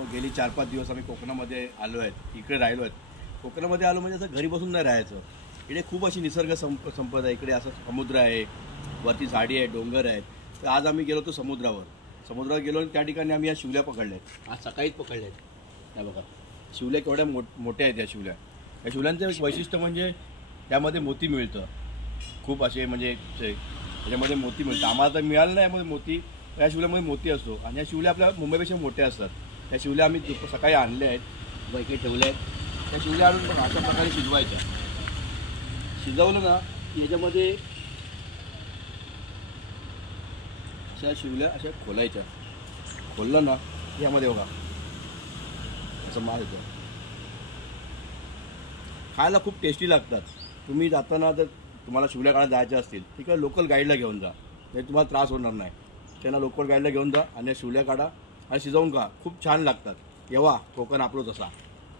मित्रांनो, गेली 4-5 दिवस आम्ही कोकणामध्ये आलो आहेत, इकडे राहिलो आहेत. कोकणामध्ये आलो म्हणजे असं घरी बसून नाही राहायचं. इकडे खूप अशी निसर्ग संपदा आहे. इकडे असं समुद्र आहे, वरती झाडी आहे, डोंगर आहेत. तर आज आम्ही गेलो होतो समुद्रावर गेलो आणि त्या ठिकाणी आम्ही या शिवल्या पकडल्या आहेत. आज सकाळीच पकडल्या आहेत. त्या बघा शिवल्या केवढ्या मोठ्या आहेत या शिवल्या. या शिवल्यांचं एक वैशिष्ट्य म्हणजे त्यामध्ये मोती मिळतं. खूप असे म्हणजे त्याच्यामध्ये मोती मिळतं. आम्हाला तर मिळालं नाही यामध्ये मोती. या शिवल्यामध्ये मोती असतो आणि या शिवल्या आपल्या मुंबईपेक्षा मोठ्या असतात. त्या शिवल्या आम्ही सकाळी आणल्या आहेत, इकडे ठेवल्या आहेत. त्या शिवल्या आणून बघा अशा प्रकारे शिजवायच्या. शिजवलं ना की याच्यामध्ये अशा शिवल्या अशा खोलायच्या. खोललं ना यामध्ये बघा असं माल येतो. खायला खूप टेस्टी लागतात. तुम्ही जाताना जर तुम्हाला शिवल्या काढायला जायच्या असतील ठीक आहे, लोकल गाईडला घेऊन जा, म्हणजे तुम्हाला त्रास होणार नाही. त्यांना लोकल गाईडला घेऊन जा आणि शिवल्या काढा आणि शिजवून खा. खूप छान लागतात. येवा कोकण आपलंच असा.